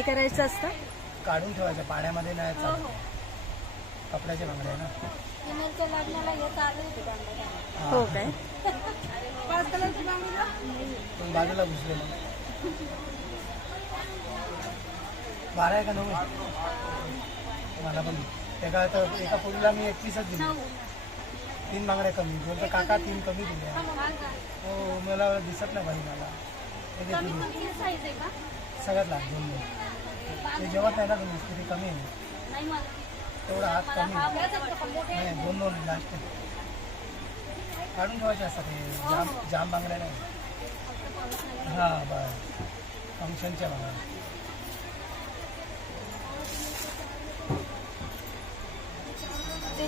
काय करायचं असतं? काढून ठेवायचं, पाण्यामध्ये नाही चालत. कपड्याचे बांगड्या आहे ना. विमलच्या लग्नाला हे चालू होते बांगड्या. हो काय? पण बाजूला घुसले मग. 12 आहे का 9? मला पण एका पोरीला मी 31च दिली. 3 बांगड्या कमी बोलतो काका, 3 कमी दिल्या. हो, मला दिसत नाही भाई मला. हे घे तुम्ही. साईज आहे का? सगळ्यात लाग 2 ते जेवत नाही ना तुम्ही, किती कमी आहे नाही मला. तेवढा हात कमी आहे. नाही 2 लास्ट काढून ठेवायचे असतात हे जाम बांगड्या नाही. हां बरं, फंक्शनच्या बांगड्या. ते